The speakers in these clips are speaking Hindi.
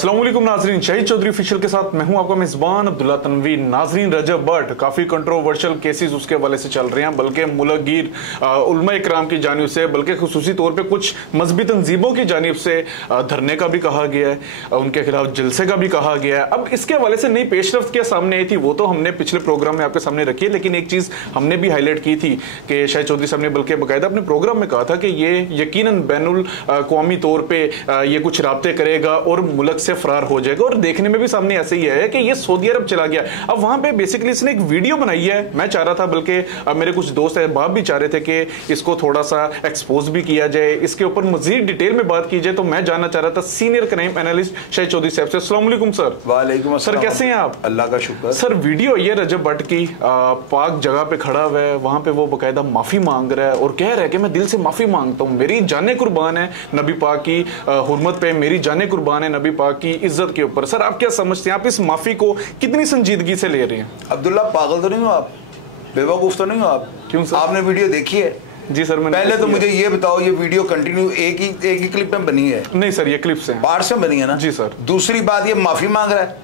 अस्सलाम वालेकुम नाजरीन, शहीद चौधरी ऑफिशियल के साथ मैं हूं आपका मेजबान अब्दुल्ला तनवी। नाजरीन, रजब भट्ट काफ़ी कंट्रोवर्शियल केसेस उसके हवाले से चल रहे हैं, बल्कि मुलगीर उलमा इकराम की जानिब से, बल्कि खुसूसी तौर पे कुछ मजहबी तंजीमों की जानिब से धरने का भी कहा गया है, उनके खिलाफ जलसे का भी कहा गया है। अब इसके हवाले से नई पेशरफ्त क्या सामने आई थी वो तो हमने पिछले प्रोग्राम में आपके सामने रखी है, लेकिन एक चीज़ हमने भी हाईलाइट की थी कि शाहिद चौधरी साहब ने बल्कि बाकायदा अपने प्रोग्राम में कहा था कि ये यकीनन बैनुल कौमी तौर पर ये कुछ राब्ते करेगा और मुल्क से फरार हो जाएगा। और देखने में भी सामने ऐसे ही है कि ये सऊदी अरब चला गया। अब वहां पे बेसिकली इसने एक वीडियो बनाई है। मैं चाह रहा था, बल्कि मेरे कुछ दोस्त अहबाब भी चाह रहे थे कि इसको थोड़ा सा एक्सपोज भी किया जाए, इसके ऊपर मजीद डिटेल में बात की जाए। तो मैं जानना चाह रहा था senior crime analyst Shahid Chaudhary साहब से। अस्सलाम वालेकुम सर। वालेकुम सर, कैसे हैं आप? अल्लाह का शुक्र। सर, वीडियो ये रजब भट्ट की पाक जगह पे खड़ा हुआ है, वहां पे वो बाकायदा माफी मांग रहा है और कह रहा है कि मैं दिल से माफी मांगता हूँ, मेरी जाने कुर्बान है नबी पाक की हुर्मत पे, मेरी जाने कुर्बान है नबी पाक की इज्जत के ऊपर। सर, आप क्या समझते हैं, आप इस माफी को कितनी संजीदगी से ले रहे हैं? अब्दुल्ला, पागल तो नहीं हो आप? बेवकूफ तो नहीं हो आप? क्यों सर? आपने वीडियो देखी है? जी सर, मैंने पहले तो मुझे ये बताओ, ये वीडियो कंटिन्यू एक ही क्लिप में बनी है? नहीं सर, ये क्लिप्स हैं, पार्ट्स में बनी है ना? जी सर। दूसरी बात, ये माफी मांग रहा है।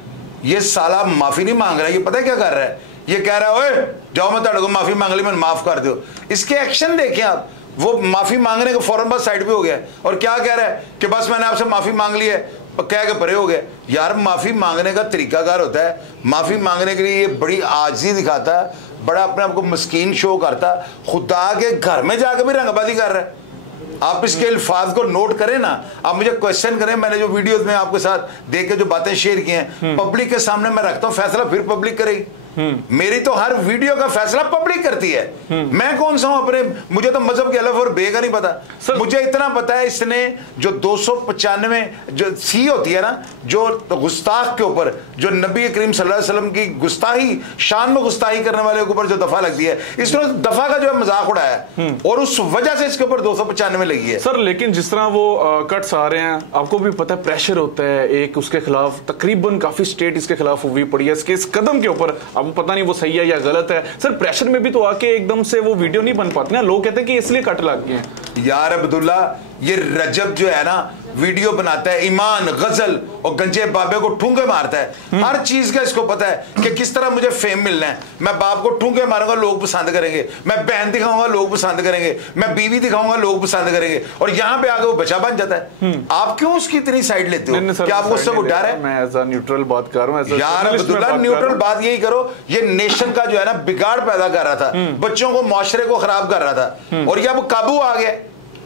ये साला माफी नहीं मांग रहा है, ये पता है क्या कर रहा है? ये कह रहा है ओए जाओ, मैं तेरे को माफी मांग ली, मैंने माफ कर दो। इसके एक्शन देखें आप। वो माफी मांगने को फौरन बस साइड पे हो गया और क्या कह रहा है कि बस मैंने आपसे माफी मांग ली है, कह के परे हो गए। यार, माफी मांगने का तरीकाकार होता है। माफी मांगने के लिए ये बड़ी आजिज़ी दिखाता है, बड़ा अपने आप को मस्कीन शो करता है, खुदा के घर में जाकर भी रंगबाजी कर रहा है। आप इसके अल्फाज को नोट करें ना, आप मुझे क्वेश्चन करें। मैंने जो वीडियोस में आपके साथ देख के जो बातें शेयर की हैं, पब्लिक के सामने मैं रखता हूं, फैसला फिर पब्लिक करेगी। मेरी तो हर वीडियो का फैसला पब्लिक करती है। मैं कौन सा हूं अपने, मुझे तो मजहब के अलफ और बे का नहीं पता। मुझे इतना पता है, इसने जो 295 जो सी होती है ना, जो गुस्ताख के ऊपर, जो नबी करीम सल्लल्लाहु अलैहि वसल्लम की गुस्ताही, शान में गुस्ताही करने वाले के ऊपर जो दफा लगती है, इसने दफा का जो है मजाक उड़ाया और उस वजह से इसके ऊपर 295 लगी है। सर, लेकिन जिस तरह वो कट्स आ रहे हैं, आपको भी पता है प्रेशर होता है एक, उसके खिलाफ तकरीबन काफी स्टेट इसके खिलाफ हुई पड़ी है इसके इस कदम के ऊपर। अब पता नहीं वो सही है या गलत है। सर, प्रेशर में भी तो आके एकदम से वो वीडियो नहीं बन पाती ना, लोग कहते हैं कि इसलिए कट लग गए। यार अब्दुल्ला, ये रजब जो है ना, वीडियो बनाता है, ईमान, गजल और गंजे बाबे को ठूंगे मारता है। हर चीज का इसको पता है कि किस तरह मुझे फेम मिलना है। मैं बाप को ठूंगे मारूंगा, लोग पसंद करेंगे। मैं बहन दिखाऊंगा, लोग पसंद करेंगे। मैं बीवी दिखाऊंगा, लोग पसंद करेंगे। और यहाँ पे आगे वो बचा बन जाता है। आप क्यों उसकी इतनी साइड लेते हो? क्या आपको उससे डर है? मैं एज अ न्यूट्रल बात कर रहा हूँ यार अब्दुल्ला, न्यूट्रल बात यही करो। ये नेशन का जो है ना बिगाड़ पैदा कर रहा था, बच्चों को, मुआशरे को खराब कर रहा था, और ये अब काबू आ गया।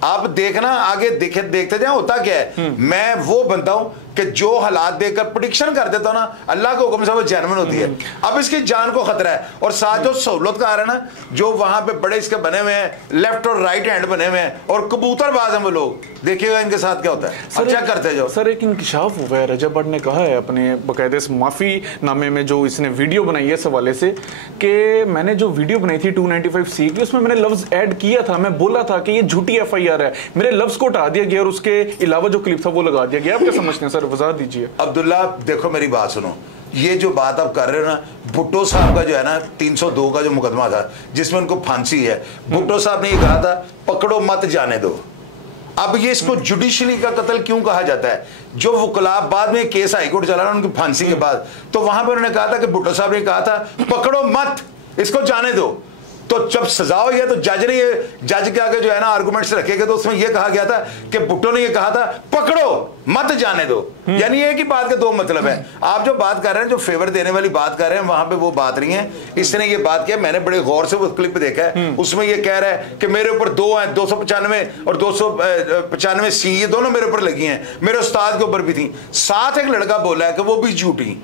आप देखना आगे, देखते जाए होता क्या है। मैं वो बनता हूं कि जो हालात देखकर प्रेडिक्शन कर देता हूं ना, अल्लाह के हुक्म से वो जेन्युइन होती है। अब इसकी जान को खतरा है, और साथ जो सहूलत का आ रहा है ना, जो वहां पे बड़े इसके बने हुए हैं, लेफ्ट और राइट हैंड बने हुए हैं, और कबूतरबाज हैं वो लोग। देखिएगा इनके साथ क्या होता है, अच्छा करते जाओ। सर, एक इंकशाफ हुआ है, रजब भट्ट ने कहा है अपने बाकायदे से माफी नामे में जो इसने वीडियो बनाई है इस हवाले से, कि मैंने जो वीडियो बनाई थी 295C की, उसमें मैंने लफ्ज ऐड किया था। मैं बोला था कि ये झूठी FIR है, मेरे लफ्ज को हटा दिया गया और उसके अलावा जो क्लिप था वो लगा दिया गया। आप क्या समझते हैं सर, वजह दीजिए। अब्दुल्ला, देखो मेरी बात सुनो। ये जो बात आप कर रहे हो ना, भुट्टो साहब का जो है ना 302 का जो मुकदमा था जिसमें उनको फांसी है, भुट्टो साहब ने ये कहा था पकड़ो मत जाने दो। अब ये इसको जुडिशली का कत्ल क्यों कहा जाता है? जो वकला बाद में केस हाईकोर्ट चला ना उनकी फांसी के बाद, तो वहां पर उन्होंने कहा था कि भुट्टो साहब ने कहा था पकड़ो मत, इसको जाने दो। तो जब सजा हुई है तो जज के आगे जो है ना आर्गुमेंट्स रखे गए, तो उसमें यह कहा गया था कि भुट्टो ने यह कहा था पकड़ो मत जाने दो। यानी एक ही बात के दो मतलब है। आप जो बात कर रहे हैं, जो फेवर देने वाली बात कर रहे हैं, वहां पे वो बात नहीं है। इसने ये बात किया, मैंने बड़े गौर से वो क्लिप देखा है। उसमें ये कह रहा है कि मेरे ऊपर दो हैं, 295 और 295C, ये दोनों मेरे ऊपर लगी हैं, मेरे उस्ताद के ऊपर भी थी। साथ एक लड़का बोला है कि वो भी झूठी।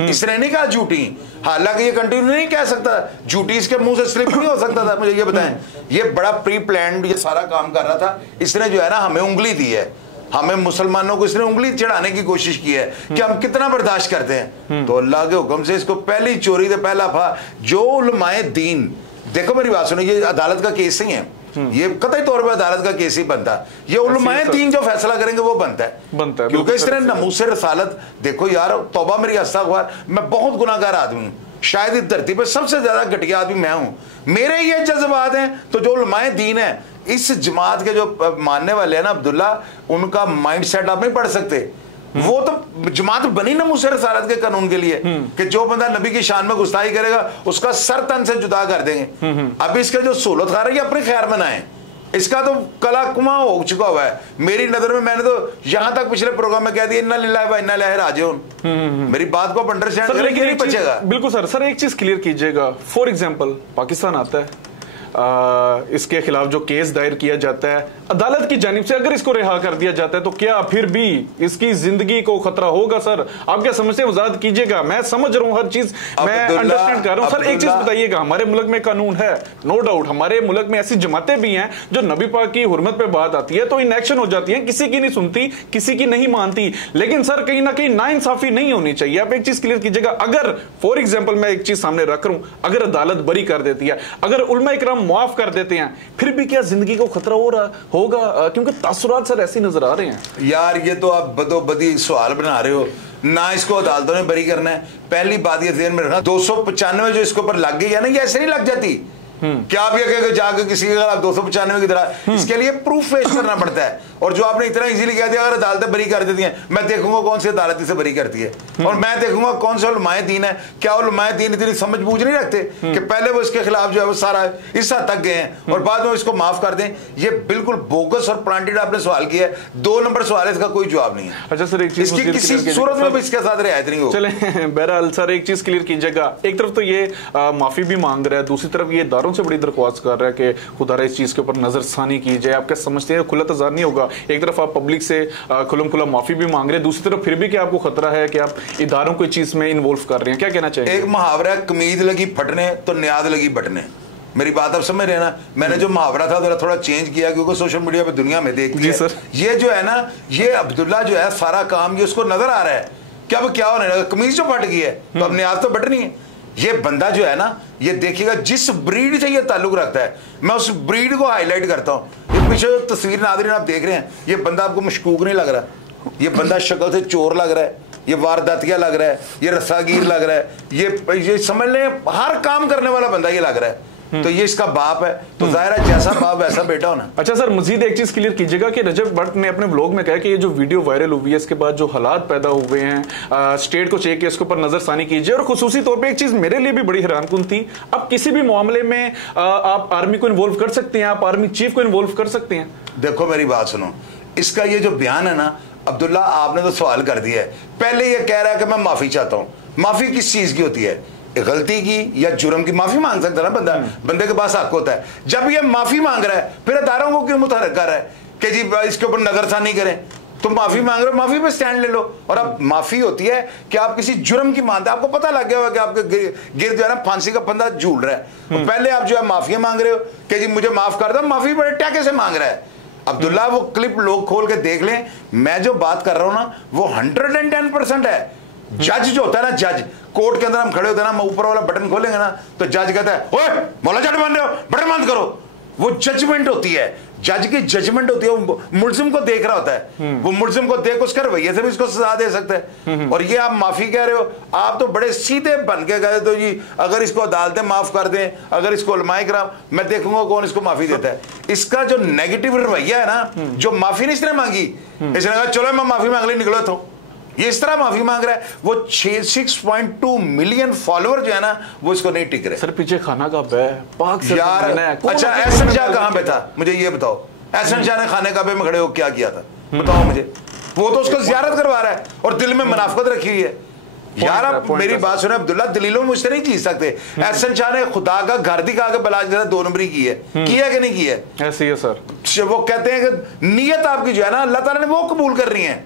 इसने नहीं कहा झूठी, हालांकि ये कंटिन्यू नहीं कह सकता, झूठी इसके मुंह से स्लिप नहीं हो सकता था। मुझे ये बताएं, ये बड़ा प्री प्लान्ड ये सारा काम कर रहा था। इसने जो है ना हमें उंगली दी है, हमें मुसलमानों को इसने उंगली चढ़ाने की कोशिश की है कि हम कितना बर्दाश्त करते हैं। तो अल्लाह के हुक्म से इसको पहली चोरी से पहला फा जो उलमाए दीन, देखो मेरी बात सुनो, ये अदालत का केस ही है, ये कतई तौर पे अदालत का केस ही बनता है। ये उलमाए दीन जो फैसला करेंगे वो बनता है क्योंकि इस तरह नमूसे रसालत। देखो यार, तौबा मेरी अस्तगफार, मैं बहुत गुनाहगार आदमी हूँ, शायद इस धरती पर सबसे ज्यादा घटिया आदमी मैं हूँ। मेरे ये जज्बात हैं, तो जो उलमाए दीन है, इस जमात के जो मानने वाले हैं ना अब्दुल्ला, उनका माइंड सेट आप नहीं पढ़ सकते। वो तो जमात बनी ना मुसर रसालत के कानून के लिए कि जो बंदा नबी की शान में गुस्ताखी करेगा उसका सर तन से जुदा कर देंगे। अब इसका जो सोलत खा रहा है अपने खैर बनाए, इसका तो कला कुमा हो चुका हुआ है मेरी नजर में। मैंने तो यहां तक पिछले प्रोग्राम में कह दिया इन्ना लिल्लाहि व इन्ना इलैहि राजिऊन। मेरी बात को आप अंडरस्टैंड करें, नहीं बचेगा। बिल्कुल सर। सर एक चीज क्लियर कीजिएगा, फॉर एग्जांपल पाकिस्तान आता है, इसके खिलाफ जो केस दायर किया जाता है अदालत की जानिब से, अगर इसको रिहा कर दिया जाता है तो क्या फिर भी इसकी जिंदगी को खतरा होगा? सर आप क्या समझते हैं? वजाहत कीजिएगा। मैं समझ रहा हूं हर चीज, मैं अंडरस्टैंड कर रहा हूं। सर एक चीज बताइएगा, हमारे मुल्क में कानून है, नो डाउट। हमारे मुल्क में ऐसी जमातें भी हैं जो नबी पाक की हुर्मत पे बात आती है तो इनएक्शन हो जाती है, किसी की नहीं सुनती, किसी की नहीं मानती। लेकिन सर कहीं ना कहीं नाइंसाफी नहीं होनी चाहिए। आप एक चीज क्लियर कीजिएगा, अगर फॉर एग्जाम्पल मैं एक चीज सामने रख रहा हूं, अगर अदालत बरी कर देती है, अगर उलमा इकराम माफ कर देते हैं, फिर भी क्या जिंदगी को खतरा हो रहा होगा? क्योंकि तासुरात सर ऐसे नजर आ रहे हैं। यार ये तो आप बदोबदी सवाल बना रहे हो ना। इसको अदालतों ने बरी करना है। पहली बात ये ध्यान में रखना, 295 जो इसके ऊपर लग गई है ना, ये ऐसे नहीं लग जाती। क्या आप ये कहेंगे जाकर किसी के खिलाफ 295 की तरह, इसके लिए प्रूफ पेश करना पड़ता है। और जो आपने इतना इजीली कह दिया अगर अदालतें बरी कर देती हैं, मैं देखूंगा कौन सी अदालत इसे बरी करती है, और मैं देखूंगा कौन सा उलमाए दीन है। क्या उलमाए दीन इतनी समझ बूझ नहीं रखते कि पहले वो इसके खिलाफ जो है वो सारा इस हद तक गए हैं और बाद में इसको माफ कर दें? ये बिल्कुल बोगस और प्लांटेड आपने सवाल किया है। 2 नंबर सवाल है, इसका कोई जवाब नहीं है। अच्छा सर, एक चीज इसकी किसी सूरत में भी इसके साथ रियायत नहीं होगी। चले बहरहाल सर एक चीज क्लियर कीजिएगा, एक तरफ तो ये माफी भी मांग रहा है, दूसरी तरफ ये इदारों से बड़ी दरख्वास्त कर रहा है कि खुदा इस चीज के ऊपर नजरसानी की जाए। आप क्या समझते हैं खुला तजार नहीं होगा? एक तरफ आप पब्लिक से खुलम खुला माफी भी मांग रहे हैं, दूसरी तरफ फिर भी क्या आपको खतरा है कि आप इदारों को चीज में इन्वॉल्व कर रहे हैं? क्या कहना चाहिए? एक मुहावरा है, कमीज लगी फटने तो न्याद लगी बटने। मेरी बात आप समझ रहे हैं ना? मैंने जो मुहावरा था थोड़ा चेंज किया क्योंकि सोशल मीडिया पे दुनिया में देखती है। ये जो है ना, ये अब्दुल्ला जो है सारा काम ये उसको नजर आ रहा है कि अब क्या होने लगा, कमीज जो फट गई है तो अब न्याद तो बटनी है। ये बंदा जो है ना, ये देखिएगा जिस ब्रीड से ये ताल्लुक रखता है, मैं उस ब्रीड को हाईलाइट करता हूँ। ये पीछे जो तस्वीर नाज़रीन आप देख रहे हैं, ये बंदा आपको मशकूक नहीं लग रहा? ये बंदा शक्ल से चोर लग रहा है, ये वारदातिया लग रहा है, ये रस्सागीर लग रहा है, ये समझ लें हर काम करने वाला बंदा ये लग रहा है। तो ये इसका बाप है, तो जाहिर है जैसा बाप वैसा बेटा होना। अच्छा सर, मजीद एक चीज क्लियर कीजिएगा कि रजब भट्ट ने अपने ब्लॉग में कहा कि ये जो वीडियो वायरल हुई है इसके बाद जो हालात पैदा हुए हैं, स्टेट को चाहिए कि इसके ऊपर नजरसानी कीजिए। और खुसूसी तौर पे एक चीज मेरे लिए भी बड़ी हैरानकुन थी, अब किसी भी मामले में आप आर्मी को इन्वॉल्व कर सकते हैं, आप आर्मी चीफ को इन्वॉल्व कर सकते हैं। देखो मेरी बात सुनो, इसका ये जो बयान है ना अब्दुल्ला, आपने तो सवाल कर दिया है। पहले ये कह रहा है कि मैं माफी चाहता हूं। माफी किस चीज की होती है? गलती की या जुर्म की माफी मांग सकता है ना बंदा, बंदे के पास हक होता है। जब ये माफी मांग रहा है फिर अदारों को क्यों मुतहर्रिक कर रहा है कि जी इसके ऊपर नजरसानी करें? तुम माफी मांग रहे हो, माफी पे स्टैंड ले लो। और अब माफी होती है कि आप किसी जुर्म की मानते हैं, आपको पता लग गया होगा कि आपके गिर जो है ना फांसी का फंदा झूल रहा है, पहले आप जो है माफी मांग रहे हो कि जी मुझे माफ कर दो। माफी बड़े टैके से मांग रहा है अब्दुल्ला। वो क्लिप लोग खोल के देख लें, मैं जो बात कर रहा हूं ना वो 110% है। जज जो होता है ना, जज कोर्ट के अंदर हम खड़े होते हैं ना, ऊपर वाला बटन खोलेंगे ना तो जज कहता है ओए मौला जट बन रहे हो, बटन बंद करो। वो जजमेंट होती है, जज की जजमेंट होती है। वो मुल्जिम को देख रहा होता है, वो मुल्जिम को देख उसके रवैये से भी इसको सजा दे सकता है। और ये आप माफी कह रहे हो, आप तो बड़े सीधे बन के गए तो जी अगर इसको अदालतें माफ कर दें, अगर इसको उलमाए कराम, मैं देखूंगा कौन इसको माफी देता है। इसका जो नेगेटिव रवैया है ना, जो माफी नहीं इसने मांगी, इसने कहा चलो मैं माफी मांग ली, निकलो तो ये इस तरह माफी मांग रहा है। वो 6.2 मिलियन फॉलोअर जो है ना वो इसको नहीं टिक रहे। सर पीछे खाना कब है पाक से यार? अच्छा एहसन शाह कहां पे था मुझे ये बताओ? एहसन शाह ने खाने काबे में खड़े हो क्या किया था बताओ मुझे? वो तो उसको जियारत करवा रहा है और दिल में मुनाफिकत रखी हुई है। यार आप मेरी बात सुने अब्दुल्ला, दलीलों में मुझसे नहीं जीत सकते। एहसन शाह ने खुदा का घर दिखा के बलाज के साथ 2 नंबरी की है, किया कि नहीं किया? ऐसे ही है सर। वो कहते हैं कि नीयत आपकी जो है ना अल्लाह ताला ने वो कबूल कर रही है।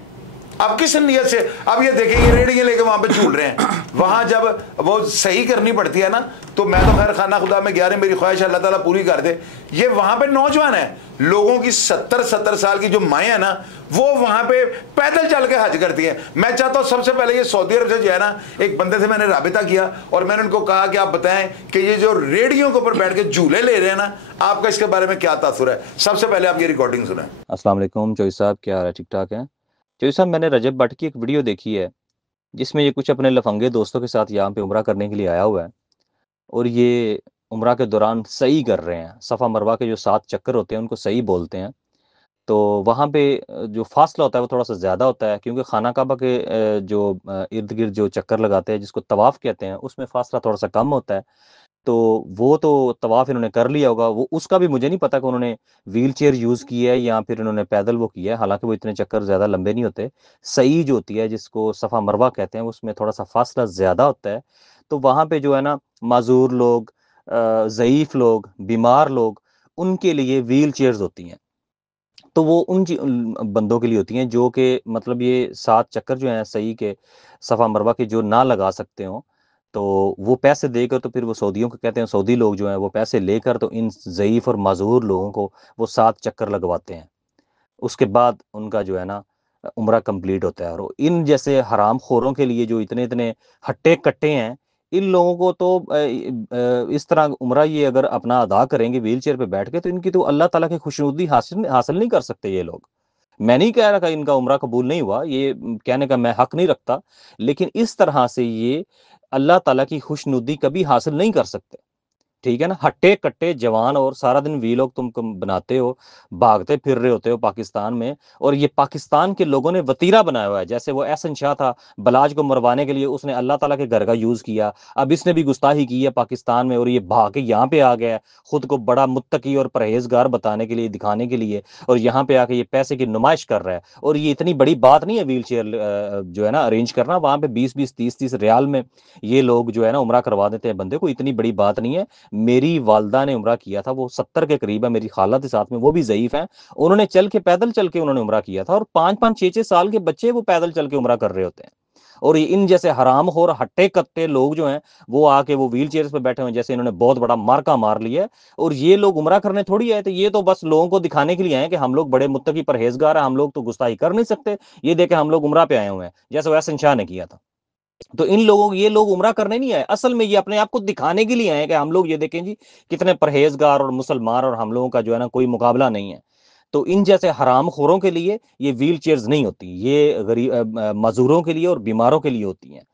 अब किस नीयत से? अब ये देखें ये रेडियां लेके वहां पे झूल रहे हैं, वहां जब वो सही करनी पड़ती है ना तो मैं तो खैर खाना खुदा में 11 मेरी ख्वाहिश अल्लाह ताला पूरी कर दे। ये वहां पे नौजवान है, लोगों की 70 साल की जो माएँ है ना वो वहां पे पैदल चल के हज करती है। मैं चाहता हूं सबसे पहले ये सऊदी अरब से जो है ना, एक बंदे से मैंने राबिता किया और मैंने उनको कहा कि आप बताएं कि ये जो रेडियो के ऊपर बैठ के झूले ले रहे हैं ना, आपका इसके बारे में क्या तासुर है? सबसे पहले आप ये रिकॉर्डिंग सुने। अस्सलाम वालेकुम चौधरी साहब, क्या हाल है? ठीक ठाक है चौधरी साहब। मैंने रजब भट्ट की एक वीडियो देखी है जिसमें ये कुछ अपने लफंगे दोस्तों के साथ यहाँ पे उम्रा करने के लिए आया हुआ है और ये उम्रा के दौरान सही कर रहे हैं। सफ़ा मरवा के जो 7 चक्कर होते हैं उनको सही बोलते हैं। तो वहाँ पे जो फासला होता है वो थोड़ा सा ज़्यादा होता है, क्योंकि खाना काबा के जो इर्द गिर्द जो चक्कर लगाते हैं जिसको तवाफ़ कहते हैं, उसमें फासला थोड़ा सा कम होता है। तो वो तो तवाफ़ इन्होंने कर लिया होगा, वो उसका भी मुझे नहीं पता कि उन्होंने व्हील चेयर यूज़ की है या फिर इन्होंने पैदल वो किया है, हालांकि वो इतने चक्कर ज़्यादा लंबे नहीं होते। सई जो होती है जिसको सफ़ा मरवा कहते हैं, उसमें थोड़ा सा फासला ज़्यादा होता है। तो वहाँ पे जो है ना, माजूर लोग, ज़ईफ़ लोग, बीमार लोग, उनके लिए व्हील चेयर्स होती हैं। तो वो उन बंदों के लिए होती हैं जो कि मतलब ये 7 चक्कर जो हैं सही के, सफ़ा मरवा के, जो ना लगा सकते हों, तो वो पैसे देकर, तो फिर वो सऊदियों को कहते हैं, सऊदी लोग जो हैं वो पैसे लेकर तो इन ज़ईफ़ और माज़ूर लोगों को वो 7 चक्कर लगवाते हैं। उसके बाद उनका जो है ना उम्रा कंप्लीट होता है। और इन जैसे हरामखोरों के लिए जो इतने-इतने हट्टे-कट्टे हैं, इन लोगों को तो इस तरह उम्रा ये अगर अपना अदा करेंगे व्हीलचेयर पे बैठ के, तो इनकी तो अल्लाह ताला की खुशनुदी हासिल हासिल नहीं कर सकते ये लोग। मैं नहीं कह रहा कि इनका उम्रा कबूल नहीं हुआ, ये कहने का मैं हक नहीं रखता, लेकिन इस तरह से ये अल्लाह ताला की खुशनुदी कभी हासिल नहीं कर सकते। ठीक है ना? हट्टे-कट्टे जवान, और सारा दिन वीलॉग तुम बनाते हो, भागते फिर रहे होते हो पाकिस्तान में, और ये पाकिस्तान के लोगों ने वतीरा बनाया हुआ है। जैसे वो एहसन शाह था, बलाज को मरवाने के लिए उसने अल्लाह ताला के घर का यूज़ किया। अब इसने भी गुस्ताखी की है पाकिस्तान में, और ये भाग के यहाँ पे आ गया है, खुद को बड़ा मुत्तकी और परहेज़गार बताने के लिए, दिखाने के लिए, और यहाँ पे आके ये पैसे की नुमाइश कर रहा है। और ये इतनी बड़ी बात नहीं है व्हीलचेयर जो है ना अरेंज करना, वहाँ पे 20-20, 30-30 रियाल में ये लोग जो है ना उम्रा करवा देते हैं बंदे को, इतनी बड़ी बात नहीं है। मेरी वालदा ने उम्रा किया था, वो 70 के करीब है, मेरी खाला के साथ में, वो भी ज़ईफ़ हैं। उन्होंने पैदल चल के उन्होंने उम्रा किया था, और 5-5, 6-6 साल के बच्चे वो पैदल चल के उम्रा कर रहे होते हैं। और इन जैसे हरामखोर हट्टे-कट्टे लोग जो हैं, वो आके वो व्हील चेयर्स पे बैठे हुए हैं, जैसे इन्होंने बहुत बड़ा मार्का मार लिया है। और ये लोग उम्रा करने थोड़ी आए थे, ये तो बस लोगों को दिखाने के लिए आए हैं कि हम लोग बड़े मुत्तकी परहेज़गार हैं, हम लोग तो गुस्ताखी कर नहीं सकते। ये देखें हम लोग उम्रा पे आए हुए हैं, जैसे एहसन शाह ने किया था। तो ये लोग उम्रा करने नहीं आए, असल में ये अपने आप को दिखाने के लिए आए कि हम लोग ये देखें जी कितने परहेजगार और मुसलमान, और हम लोगों का जो है ना कोई मुकाबला नहीं है। तो इन जैसे हरामखोरों के लिए ये व्हील चेयर्स नहीं होती, ये मजदूरों के लिए और बीमारों के लिए होती हैं।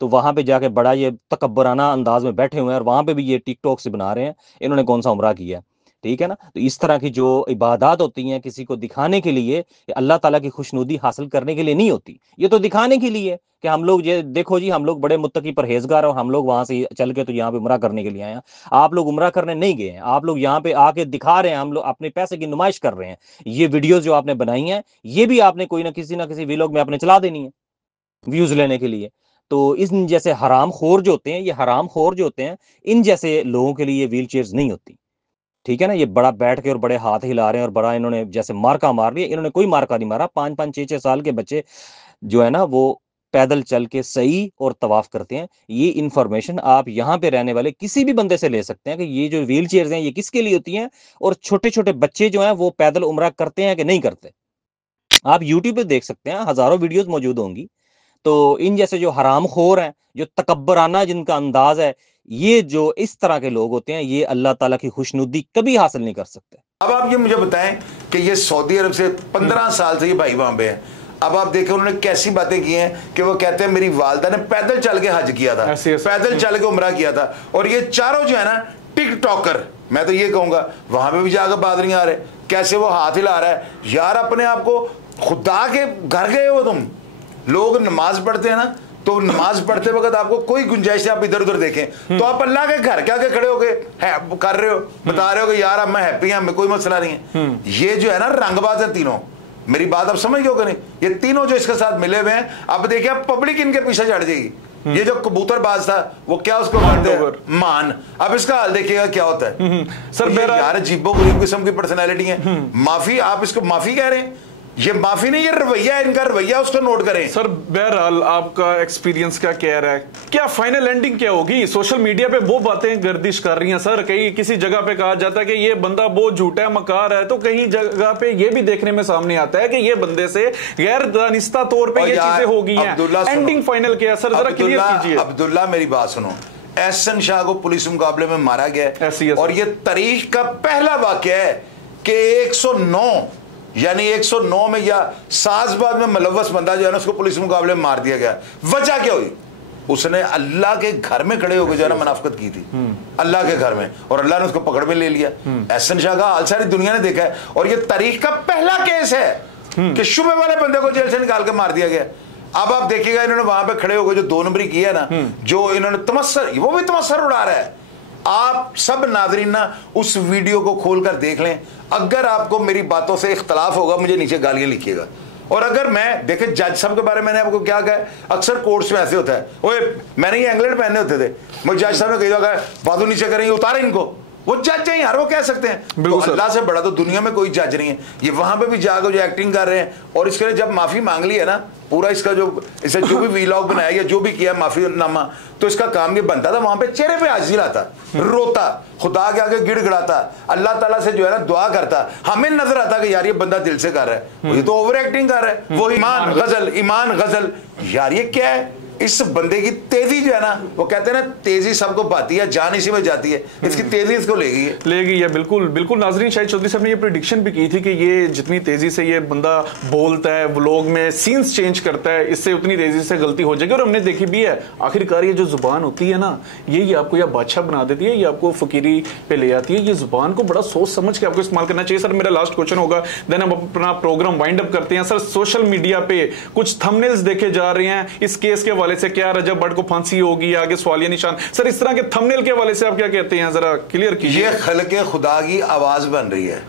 तो वहां पे जाके बड़ा ये तकब्बराना अंदाज में बैठे हुए हैं, और वहां पे भी ये टिकटॉक से बना रहे हैं इन्होंने कौन सा उम्रा किया है। ठीक है ना? तो इस तरह की जो इबादत होती हैं किसी को दिखाने के लिए, ये अल्लाह ताला की खुशनुदी हासिल करने के लिए नहीं होती, ये तो दिखाने के लिए कि हम लोग ये देखो जी हम लोग बड़े मुत्तकी परहेजगार, और हम लोग वहां से चल के तो यहाँ पे उम्रा करने के लिए आए हैं। आप लोग उम्रा करने नहीं गए हैं, आप लोग यहाँ पे आके दिखा रहे हैं, हम लोग अपने पैसे की नुमाइश कर रहे हैं। ये वीडियोस जो आपने बनाई हैं, ये भी आपने कोई ना किसी व्लॉग में आपने चला देनी है व्यूज लेने के लिए। तो इन जैसे हरामखोर जो होते हैं, ये हरामखोर जो होते हैं, इन जैसे लोगों के लिए व्हील चेयर्स नहीं होती। ठीक है ना? ये बड़ा बैठ के और बड़े हाथ हिला रहे हैं, और बड़ा इन्होंने जैसे मार्का मार लिया, इन्होंने कोई मार्का नहीं मारा। 5-5, 6-6 साल के बच्चे जो है ना वो पैदल चल के सही और तवाफ करते हैं। ये इंफॉर्मेशन आप यहाँ पे रहने वाले किसी भी बंदे से ले सकते हैं कि ये जो व्हील चेयर्स हैं ये किसके लिए होती हैं, और छोटे छोटे बच्चे जो हैं वो पैदल उम्रा करते हैं कि नहीं करते। आप यूट्यूब पे देख सकते हैं, हजारों वीडियोस मौजूद होंगी। तो इन जैसे जो हरामखोर हैं, जो तकब्बराना जिनका अंदाज है, ये जो इस तरह के लोग होते हैं, ये अल्लाह ताला की खुशनुदी कभी हासिल नहीं कर सकते। अब आप ये मुझे बताएं कि ये सऊदी अरब से 15 साल से ये भाई वहां पे है। अब आप देखें उन्होंने कैसी बातें की हैं कि वो कहते हैं मेरी वालदा ने पैदल चल के हज किया था, पैदल चल के उम्रा किया था। और ये चारों जो है ना टिकटॉकर, मैं तो ये कहूंगा वहां पे भी जाकर बात नहीं आ रहे, कैसे वो हाथ हिला रहा है। यार अपने आप को खुदा के घर गए हो तुम। लोग नमाज पढ़ते हैं ना, तो नमाज पढ़ते वक्त आपको कोई गुंजाइश आप इधर उधर देखें तो आप अल्लाह के घर के आगे खड़े हो गए कर रहे हो, बता रहे हो कि यार अब मैं हैप्पी हूं, कोई मसला नहीं है। ये जो है ना रंगबाज है तीनों। मेरी बात आप समझ गए कि नहीं? ये तीनों जो इसके साथ मिले हुए हैं, अब देखिए अब पब्लिक इनके पीछे चढ़ जाएगी। ये जो कबूतरबाज था वो क्या उसको करते हैं मान, अब इसका हाल देखिएगा क्या होता है। सर यार अजीबो गरीब किस्म की पर्सनैलिटी है। माफी, आप इसको माफी कह रहे हैं, ये माफी नहीं, ये रवैया, इनका रवैया उसको नोट करें। सर बहरहाल आपका एक्सपीरियंस क्या कह रहा है, क्या फाइनल एंडिंग क्या होगी? सोशल मीडिया पे वो बातें गर्दिश कर रही हैं सर, कहीं किसी जगह पे कहा जाता है कि ये बंदा बहुत झूठा है, मकार है, तो कहीं जगह पे ये भी देखने में सामने आता है कि ये बंदे से गैर दानिस्ता तौर पे ये चीजें हो गई हैं। एंडिंग फाइनल क्या है सर, जरा क्लियर कीजिए। अब्दुल्ला मेरी बात सुनो, एहसन शाह को पुलिस मुकाबले में मारा गया, और ये तारीख का पहला वाकया है कि 109 यानी 109 में या साजबाद में मुलव्वस बंदा जो है ना उसको पुलिस मुकाबले में मार दिया गया। वजह क्या हुई? उसने अल्लाह के घर में खड़े होकर जो है ना मुनाफिकत की थी, अल्लाह के घर में, और अल्लाह ने उसको पकड़ में ले लिया। एहसन शाह का हाल सारी दुनिया ने देखा है, और ये तारीख का पहला केस है कि शुबे वाले बंदे को जेल से निकाल के मार दिया गया। अब आप देखिएगा इन्होंने वहां पे खड़े होकर जो 2 नंबरी किया ना, जो इन्होंने तमस्सर, वो भी तमस्सर उड़ा रहा है। आप सब नाज़रीन ना उस वीडियो को खोलकर देख लें। अगर आपको मेरी बातों से इख्तलाफ होगा मुझे नीचे गालियां लिखिएगा। और अगर मैं देखे जज साहब के बारे में मैंने आपको क्या कहा, अक्सर कोर्ट्स में ऐसे होता है, ओए मैंने ये एंगलेट पहने होते थे, मुझे जज साहब ने कहा बाजू नीचे करेंगे, उतारे इनको, वो जज है यार, वो कह सकते हैं। तो अल्लाह से बड़ा तो दुनिया में कोई जज नहीं है। ये वहां पे भी जाकर जो एक्टिंग कर रहे हैं, और इसके लिए जब माफी मांग ली है ना, पूरा इसका जो इसे जो भी वीलॉग बनाया या जो भी किया माफीनामा, तो इसका काम ये बनता था वहां पे चेहरे पे हाजिर आता, रोता, खुदा के आगे गिड़गिड़ाता, अल्लाह ताला से जो है ना दुआ करता। हमें नजर आता कि यार ये बंदा दिल से कर रहा है, ये तो ओवर एक्टिंग कर रहा है। वो ईमान गजल यार ये क्या है? इस बंदे की तेजी जो है ना, वो कहते हैं ना तेजी सबको पाती है, जान इसी में जाती है, इसकी तेजी इसको ले गई है। बिल्कुल बिल्कुल नाजरीन, शाहिद चौधरी साहब ने ये प्रेडिक्शन भी की थी कि ये जितनी तेजी से ये बंदा बोलता है, व्लॉग में सीन्स चेंज करता है, इससे उतनी तेजी से गलती हो जाएगी। और हमने देखी भी है, आखिरकार ये जो जुबान होती है ना, ये आपको या बादशाह बना देती है, ये आपको फकीरी पे ले आती है। ये जुबान को बड़ा सोच समझ के आपको इस्तेमाल करना चाहिए। सर मेरा लास्ट क्वेश्चन होगा, देन हम अपना प्रोग्राम वाइंड अप करते हैं। सर सोशल मीडिया पे कुछ थंबनेल्स देखे जा रहे हैं इस केस के हवाले से, क्या रजब भट्ट को फांसी होगी, आगे सवालिया निशान। सर इस तरह के थंबनेल के हवाले से आप क्या कहते हैं, जरा क्लियर कीजिए। ये खलके खुदा की आवाज बन रही है,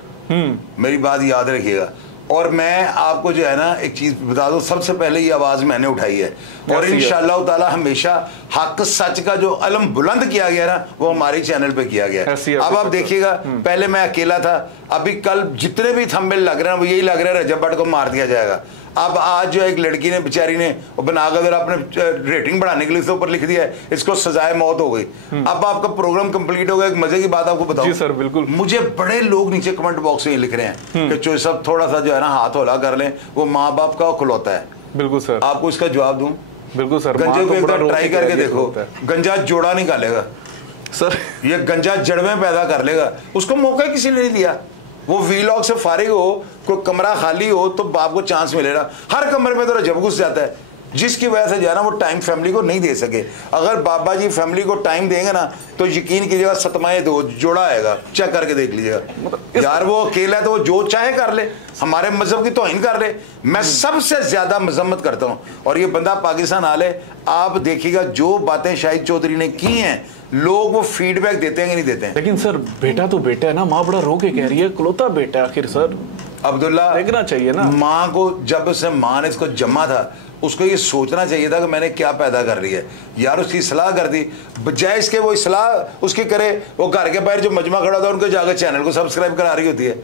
मेरी बात याद रखिएगा। और मैं आपको जो है ना एक चीज बता दूं, सबसे पहले ये आवाज मैंने उठाई है, और इंशाअल्लाह ताला हमेशा हक सच का जो अलम बुलंद किया गया ना, वो हमारे चैनल पे किया गया है। अब आप देखिएगा, पहले मैं अकेला था, अभी कल जितने भी थंबनेल लग रहे हैं वो यही लग रहा है रजब भट्ट को मार दिया जाएगा। अब आज जो एक लड़की ने बेचारी ने बनाकर अपने रेटिंग बढ़ाने के लिए ऊपर लिख दिया है इसको सजाए मौत हो गई। अब आपका प्रोग्राम कंप्लीट हो गया। एक मजे की बात आपको बताऊं, जी सर बिल्कुल, मुझे बड़े लोग नीचे कमेंट बॉक्स में लिख रहे हैं कि जो सब थोड़ा सा जो है ना हाथ होला कर लें, वो माँ बाप का खुलौता है। बिल्कुल सर, आपको इसका जवाब दूं? बिल्कुल सर, गंजे को एक बार ट्राई करके देखो, गंजा जोड़ा निकालेगा सर, ये गंजा जड़ में पैदा कर लेगा। उसको मौका किसी ने नहीं दिया। वो वीलॉग से फारिग हो, कोई कमरा खाली हो तो बाप को चांस मिलेगा। हर कमरे में तो रजब घुस जाता है, जिसकी वजह से जो है ना वो टाइम फैमिली को नहीं दे सके। अगर बाबा जी फैमिली को टाइम देंगे ना तो यकीन कीजिएगा सतमाए दो जोड़ा आएगा, चेक करके देख लीजिएगा। यार वो अकेला है तो वो जो चाहे कर ले, हमारे मजहब की तौहीन कर ले। मैं सबसे ज्यादा मजम्मत करता हूँ, और ये बंदा पाकिस्तान आ ले, आप देखिएगा जो बातें शाहिद चौधरी ने की हैं, लोग वो फीडबैक देते हैं कि नहीं देते हैं। लेकिन सर बेटा तो बेटा है ना, माँ बड़ा रो के कह रही है, इकलौता बेटा आखिर। सर अब्दुल्ला देखना चाहिए ना, माँ को जब उसने माँ ने इसको जमा था उसको ये सोचना चाहिए था कि मैंने क्या पैदा कर रही है। यार उसकी सलाह कर दी, बजाय इसके वो सलाह उसकी करे, वो घर के बाहर जो मजमा खड़ा था उनको जाकर चैनल को सब्सक्राइब करा रही होती है।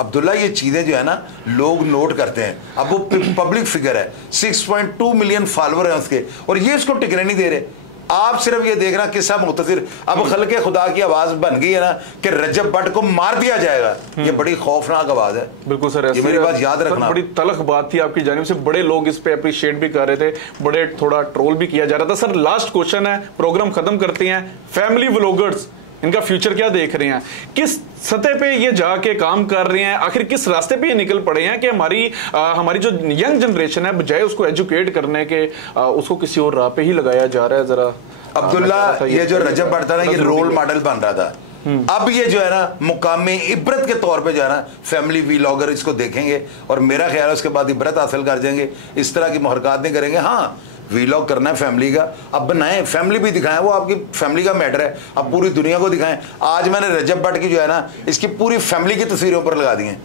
अब्दुल्ला ये चीजें जो है ना लोग नोट करते हैं। अब वो पब्लिक फिगर है, 6.2 मिलियन फॉलोअर है उसके, और ये उसको टिकने नहीं दे रहे। आप सिर्फ ये देखना किस्सा मुख्तसिर, अब खलके खुदा की आवाज बन गई है ना कि रजब भट्ट को मार दिया जाएगा। ये बड़ी खौफनाक आवाज है। बिल्कुल सर, ये मेरी बात याद रखना। बड़ी तलख बात थी आपकी जानिब से, बड़े लोग इस पे अप्रिशिएट भी कर रहे थे, बड़े थोड़ा ट्रोल भी किया जा रहा था। सर लास्ट क्वेश्चन है, प्रोग्राम खत्म करते हैं। फैमिली व्लॉगर्स इनका फ्यूचर क्या देख रहे हैं, किस सतह पे ये जाके काम कर रहे हैं, आखिर किस रास्ते पे ये निकल पड़े हैं कि हमारी जो यंग जनरेशन है बजाय उसको एजुकेट करने के उसको किसी और राह पे ही लगाया जा रहा है। जरा अब्दुल्ला ये जो रजब भट्ट था ना, ये रोल मॉडल बन रहा था। अब ये जो है ना मुकामी इबरत के तौर पे जो है ना फैमिली व्लॉगर इसको देखेंगे, और मेरा ख्याल है उसके बाद इबरत हासिल कर जाएंगे, इस तरह की मुहरकत नहीं करेंगे। हाँ वीलॉग करना है फैमिली का, अब बनाएं, फैमिली भी दिखाएं, वो आपकी फैमिली का मैटर है, अब पूरी दुनिया को दिखाएं। आज मैंने रजब भट्ट की जो है ना इसकी पूरी फैमिली की तस्वीरों पर लगा दी है,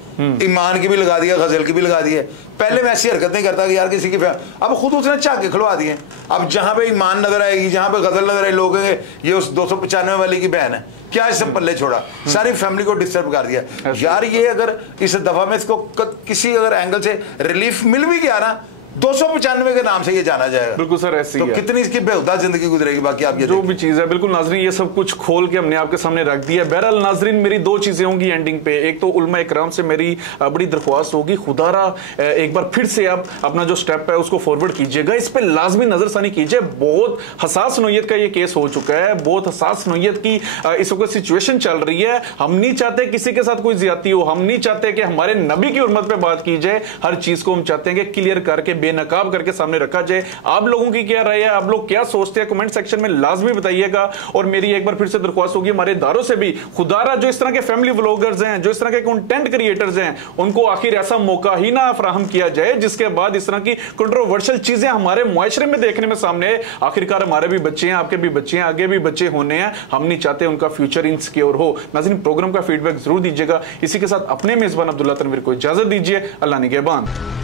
ईमान की भी लगा दी है, गजल की भी लगा दी है। पहले मैं ऐसी हरकत नहीं करता कि यार किसी की अब खुद उसने चाके खिलवा दिए। अब जहां पे ईमान नजर आएगी, जहां पे गजल नजर आएगी, लोग ये उस 295 वाली की बहन है, क्या इससे पल्ले छोड़ा, सारी फैमिली को डिस्टर्ब कर दिया। यार ये अगर इस दफा में इसको किसी अगर एंगल से रिलीफ मिल भी गया ना, 295 के नाम से ये जाना जाएगा। बिल्कुल सर, ऐसी तो कितनी इसकी बेहुदा जिंदगी गुजरेगी। बाकी आप ये जो भी चीज है, बिल्कुल नाजरीन ये सब कुछ खोल के हमने आपके सामने रख दिया। बहरहाल नाजरीन मेरी दो चीजें होंगी एंडिंग पे। एक तो उलमा इकराम से मेरी बड़ी दरख्वास्त होगी, खुदारा एक बार फिर से आप अपना जो स्टेप है उसको फॉरवर्ड कीजिएगा, इस पे लाजमी नजरसानी कीजिए। बहुत हसास नोयत का ये केस हो चुका है, बहुत हसास नोयत की इस वक्त सिचुएशन चल रही है। हम नहीं चाहते किसी के साथ कोई ज्यादती हो, हम नहीं चाहते कि हमारे नबी की उम्मत पे बात की जाए। हर चीज को हम चाहते हैं कि क्लियर करके बेनकाब करके सामने रखा जाए। आप लोगों की क्या राय है, आप लोग क्या सोचते हैं, कमेंट सेक्शन में लाजमी बताइएगा। और मेरी एक बार फिर से दरख्वास्त होगी हमारे इदारों से भी, खुदारा जो इस तरह के फैमिली व्लॉगर्स हैं, जो इस तरह के कंटेंट क्रिएटर्स हैं, उनको आखिर ऐसा मौका ही ना फराहम किया जाए जिसके बाद इस तरह की कंट्रोवर्शियल चीजें हमारे मुआशरे में देखने में सामने आए। आखिरकार हमारे भी बच्चे हैं, आपके भी बच्चे हैं, आगे भी बच्चे होने हैं, हम नहीं चाहते उनका फ्यूचर इनसिक्योर हो। नाज़रीन, प्रोग्राम का फीडबैक जरूर दीजिएगा। इसी के साथ अपने मेजबान अब्दुल्ला तनवीर को इजाजत दीजिए। अल्लाह निगहबान।